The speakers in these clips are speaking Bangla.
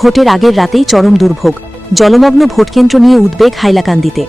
ভোটের আগের রাতেই চরম দুর্ভোগ, জলমগ্ন ভোটকেন্দ্র নিয়ে উদ্বেগ হাইলাকান্দিতে।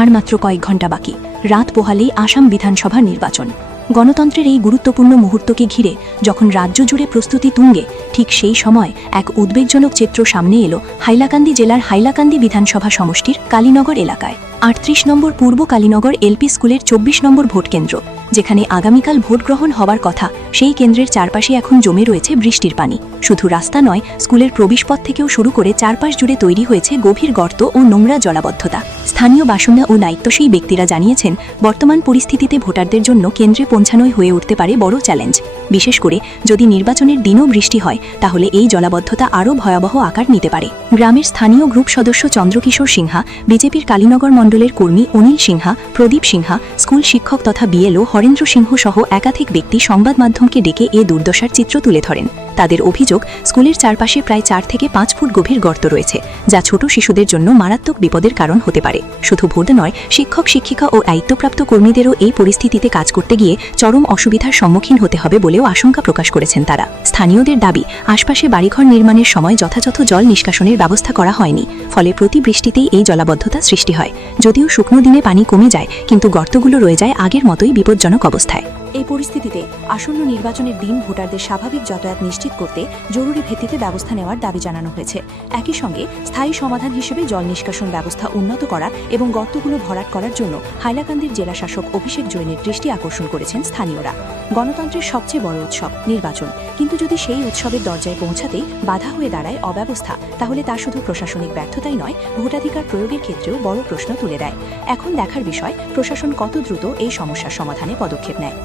আর মাত্র কয়েক ঘণ্টা বাকি, রাত পোহালেই আসাম বিধানসভা নির্বাচন। গণতন্ত্রের এই গুরুত্বপূর্ণ মুহূর্তকে ঘিরে যখন রাজ্য জুড়ে প্রস্তুতি তুঙ্গে, ঠিক সেই সময় এক উদ্বেগজনক চিত্র সামনে এলো হাইলাকান্দি জেলার হাইলাকান্দি বিধানসভা সমষ্টির কালীনগর এলাকায়। ৩৮ নম্বর পূর্ব কালীনগর এলপি স্কুলের ২৪ নম্বর ভোটকেন্দ্র, যেখানে আগামীকাল ভোট গ্রহণ হওয়ার কথা, সেই কেন্দ্রের চারপাশে এখন জমে রয়েছে বৃষ্টির পানি। শুধু রাস্তা নয়, স্কুলের প্রবেশপথ থেকেও শুরু করে চারপাশ জুড়ে তৈরি হয়েছে গভীর গর্ত ও নোংরা জলাবদ্ধতা। স্থানীয় বাসিন্দা ও দায়িত্বশীল ব্যক্তিরা জানিয়েছেন, বর্তমান পরিস্থিতিতে ভোটারদের জন্য কেন্দ্রে পৌঁছানোই হয়ে উঠতে পারে বড় চ্যালেঞ্জ। বিশেষ করে যদি নির্বাচনের দিনও বৃষ্টি হয়, তাহলে এই জলাবদ্ধতা আরও ভয়াবহ আকার নিতে পারে। গ্রামের স্থানীয় গ্রুপ সদস্য চন্দ্রকিশোর সিনহা, বিজেপির কালীনগর মণ্ডলের কর্মী অনিল সিনহা, প্রদীপ সিনহা, স্কুল শিক্ষক তথা বিএলও হরেন্দ্র সিংহ সহ একাধিক ব্যক্তি সংবাদ মাধ্যমকে ডেকে এ দুর্দশার চিত্র তুলে ধরেন। তাদের অভিযোগ, স্কুলের চারপাশে প্রায় ৪ থেকে ৫ ফুট গভীর গর্ত রয়েছে, যা ছোট শিশুদের জন্য মারাত্মক বিপদের কারণ হতে পারে। শুধু ভোট নয়, শিক্ষক শিক্ষিকা ও দায়িত্বপ্রাপ্ত কর্মীদেরও এই পরিস্থিতিতে কাজ করতে গিয়ে চরম অসুবিধার সম্মুখীন হতে হবে বলেও আশঙ্কা প্রকাশ করেছেন তারা। স্থানীয়দের দাবি, আশপাশে বাড়িঘর নির্মাণের সময় যথাযথ জল নিষ্কাশনের ব্যবস্থা করা হয়নি, ফলে প্রতি বৃষ্টিতেই এই জলাবদ্ধতা সৃষ্টি হয়। যদিও শুকনো দিনে পানি কমে যায়, কিন্তু গর্তগুলো রয়ে যায় আগের মতোই বিপজ্জনক অবস্থায়। এই পরিস্থিতিতে আসন্ন নির্বাচনের দিন ভোটারদের স্বাভাবিক যাতায়াত নিশ্চিত করতে জরুরি ভিত্তিতে ব্যবস্থা নেওয়ার দাবি জানানো হয়েছে। একই সঙ্গে স্থায়ী সমাধান হিসেবে জল নিষ্কাশন ব্যবস্থা উন্নত করা এবং গর্তগুলো ভরাট করার জন্য হাইলাকান্দির জেলাশাসক অভিষেক জৈনের দৃষ্টি আকর্ষণ করেছেন স্থানীয়রা। গণতন্ত্রের সবচেয়ে বড় উৎসব নির্বাচন, কিন্তু যদি সেই উৎসবের দরজায় পৌঁছাতেই বাধা হয়ে দাঁড়ায় অব্যবস্থা, তাহলে তা শুধু প্রশাসনিক ব্যর্থতাই নয়, ভোটাধিকার প্রয়োগের ক্ষেত্রেও বড় প্রশ্ন তুলে দেয়। এখন দেখার বিষয়, প্রশাসন কত দ্রুত এই সমস্যার সমাধানে পদক্ষেপ নেয়।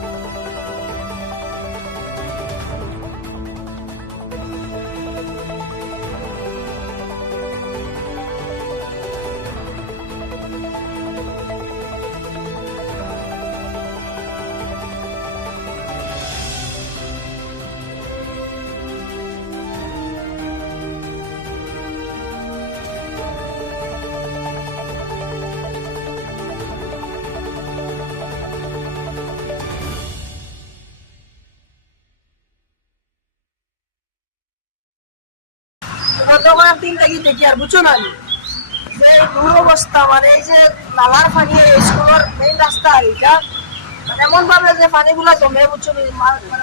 গতকাল দিন থেকে দেখি আর বুঝছো না যে দুরবস্থা, মানে এই যে নালার পানি স্কুলের মেইন রাস্তা, এটা এমন ভাবে যে পানিগুলা জমে, বুঝছো,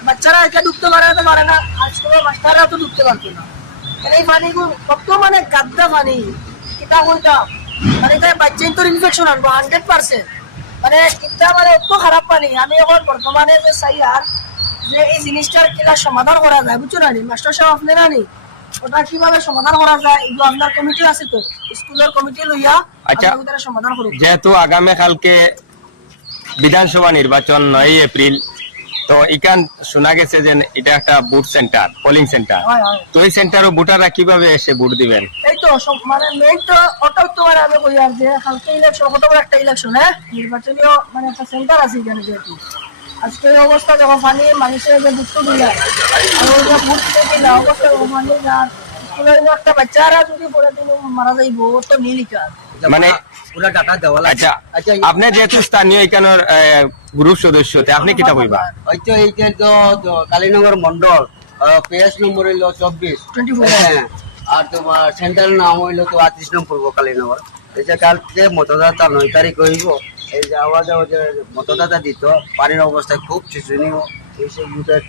বাচ্চারা এটা ঢুকতে পারে না, আর স্কুলের মাস্টাররা তো ঢুকতে পারতো না। এই পানিগুলো কত মানে গাদ্দা পানি, এটা কইটা মানে এটা বাচ্চা তো ইনফেকশন আনবো 100%। মানে এটা মানে এত খারাপ পানি। আমি এখন বর্তমানে যে চাই আর যে এই জিনিসটার কিনা সমাধান করা যায়, বুঝছো না মাস্টার সাহেব আপনি না নি ওটা কিভাবে সমাধান করা যায়, এগুলো আপনার কমিটি আছে তো, স্কুলের কমিটি লইয়া সমাধান করুন। যেহেতু আগামী কালকে বিধানসভা নির্বাচন 9 এপ্রিল, তো এখান শোনা গেছে যে এটা একটা ভোট সেন্টার, পোলিং সেন্টার, তো এই সেন্টারও ভোটাররা কিভাবে এসে ভোট দিবেন? এই তো মানে মেইন তো ওটাও তো মানে আমি কই আর যে কালকে ইলেকশন, কত বড় একটা ইলেকশন, হ্যাঁ নির্বাচনীয় মানে একটা সেন্টার আছে এখানে। যেহেতু আজকে অবস্থা যখন পানি মানুষের যে ভুক্ত দিলা আর ওই যে ভোট দিলা অবস্থা পানি না, স্কুলের একটা বাচ্চারা যদি পড়ে দিন মারা যাইব, তো নীলিকা মানে পুরো ডাটা দেওয়া লাগে। আচ্ছা, আপনি যেহেতু স্থানীয় এখানের গ্রুপ সদস্য, আপনি কিটা কইবা? হয়তো এইটা তো কালীনগর মন্ডল, পেজ নম্বর হইলো 24, হ্যাঁ, আর তোমার সেন্টার নাম হইলো তো 38 নম্বর পূর্ব কালীনগর। এই যে কালকে মতদাতা 9 তারিখ হইব, এই যে আওয়াজ যে মতদাতা দিত, পানির অবস্থা খুব শোচনীয়, এইসব বুথের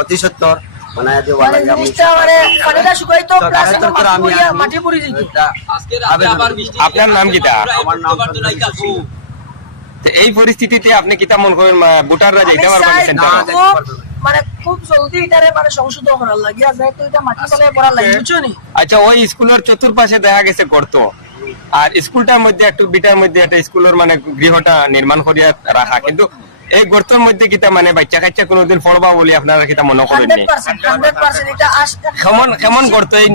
অতি সত্তর মানে আপনার নাম কিটা? আমার নাম এই পরিস্থিতিতে আপনি কিটা মন করেন ভোটাররা যেতে পারবেন সেন্টারে? মানে খুব জলদি এটারে মানে সংশোধন করার লাগে, যেহেতু এটা মাটি তলে পড়ার লাগে, বুঝছো নি? আচ্ছা, ওই স্কুলের চতুর্পাশে দেখা গেছে গর্ত, আর স্কুলটার মধ্যে একটু বিটার মধ্যে একটা স্কুলের মানে গৃহটা নির্মাণ করিয়া রাখা, কিন্তু এই গর্তের মধ্যে কিটা মানে বাচ্চা কাচ্চা কোনোদিন পড়বা বলে আপনারা কিটা মনে করেন? 100% এটা কেমন গর্ত? এই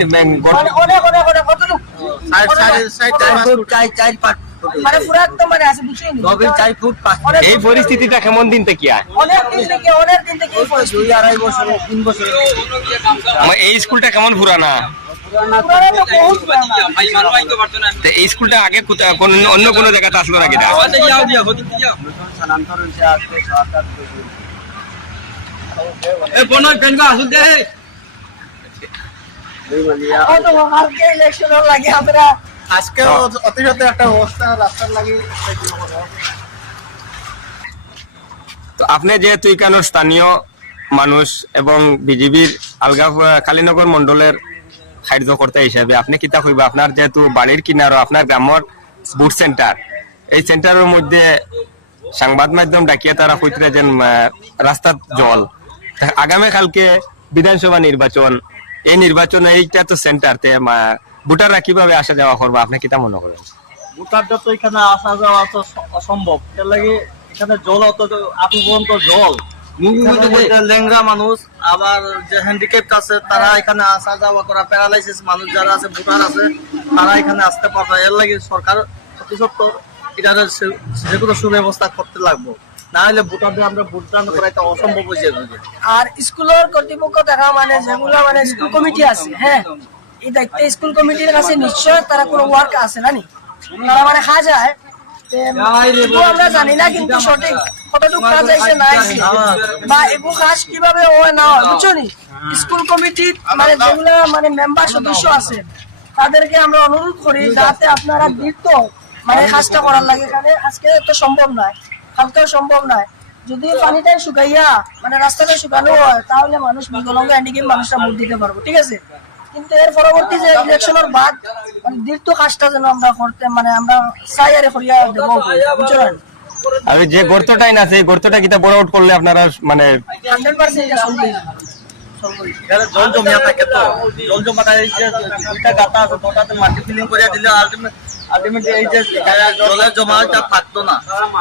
এই পরিস্থিতিটা কেমন দিন থেকে এই স্কুলটা কেমন পুরানা? পুরানো তো বহুত পুরানো। তো এই স্কুলটা আগে কোথায় অন্য কোনো জায়গাতে আসলো নাকি না? স্থানান্তর হয়েছে আজকে 7-8 বছর। এখন তো কালকে ইলেকশন লাগে আমরা আজকে অতিরিক্ত একটা অবস্থা রাস্তার লাগি তো আপনি যেহেতু এখানের স্থানীয় মানুষ এবং বিজেপির আলগা কালীনগর মন্ডলের কার্যকর্তা হিসেবে আপনি কিতা কইবা, আপনার যেহেতু বাড়ির কিনারো আপনার গ্রামের বুট সেন্টার, এই সেন্টারের মধ্যে সংবাদ মাধ্যম ডাকিয়ে তারা কইতে যে রাস্তার জল, আগামী কালকে বিধানসভা নির্বাচন, এই নির্বাচনে এইটা তো সেন্টারতে ভোটাররা কিভাবে আসা যাওয়া করবে, আপনি কিতা মনে করেন? ভোটারটা তো এখানে আসা যাওয়া তো অসম্ভব, এর লাগে এখানে জল অত আটু পর্যন্ত জল, লেংরা মানুষ আবার যে হ্যান্ডিক্যাপ আছে তারা এখানে আসা যাওয়া করা, প্যারালাইসিস মানুষ যারা আছে ভোটার আছে তারা এখানে আসতে পারবে। এর লাগে সরকার অতি সত্ত্বর এটার যে কোনো সুব্যবস্থা করতে লাগবো, না হলে ভোটারদের আমরা ভোটদান করা এটা অসম্ভব হয়ে যাবে। আর স্কুলের কর্তৃপক্ষ দেখা মানে যেগুলো মানে স্কুল কমিটি আছে, হ্যাঁ এই দায়িত্ব স্কুল কমিটির কাছে নিশ্চয় তারা কোনো ওয়ার্ক আছে না নি, তারা মানে খাওয়া যায় এগুলো আমরা জানি না, কিন্তু সঠিক কতটুকু কাজ আইছে না আইছে বা এগুলো কাজ কিভাবে হয় না হয় বুঝছো নি, স্কুল কমিটির মানে যেগুলো মানে মেম্বার সদস্য আছে তাদেরকে আমরা অনুরোধ করি যাতে আপনারা দিত মানে কাজটা করার লাগে। এখানে আজকে তো সম্ভব নয়, কালকেও সম্ভব নয়, যদি পানিটাই শুকাইয়া মানে রাস্তাটা শুকানো হয় তাহলে মানুষ বিকলাঙ্গ হ্যান্ডিক্যাপ মানুষরা ভোট দিতে পারবো, ঠিক আছে। কিন্তু এর পরবর্তী যে ইলেকশনের বাদ মানে দীর্ঘ কাজটা যেন আমরা করতে মানে আমরা চাই আর করিয়া দেবো বুঝলেন। আর যে গর্তটাই না আছে এই গর্তটা কিতা বড় আউট করলে আপনারা মানে 100% এটা চলবে। এখানে জল জমিয়া থাকে, তো জল জমাটা এই যে দুইটা গাতা আছে ওটাতে মাটি ফিলিং করে দিলে আলটিমেটলি এই যে জলের জমাটা থাকতো না,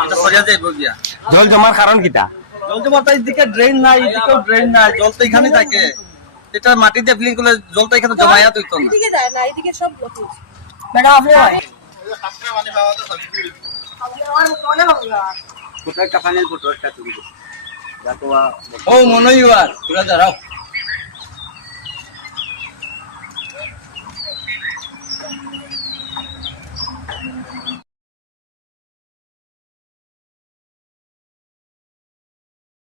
এটা সরিয়া যাইব গিয়া। জল জমার কারণ কিতা? জল জমাটা এইদিকে ড্রেন নাই, এইদিকেও ড্রেন নাই, জল তো এখানে থাকে, এটা মাটি দিয়ে ফিলিং করলে জলটা এখানে জমায়া তুইতো না। ম্যাডাম আপনি কোথায় একটা ফাইনাল ফটো একটা তুলবো, যাতে ও মনে হয় তোরা দাঁড়াও।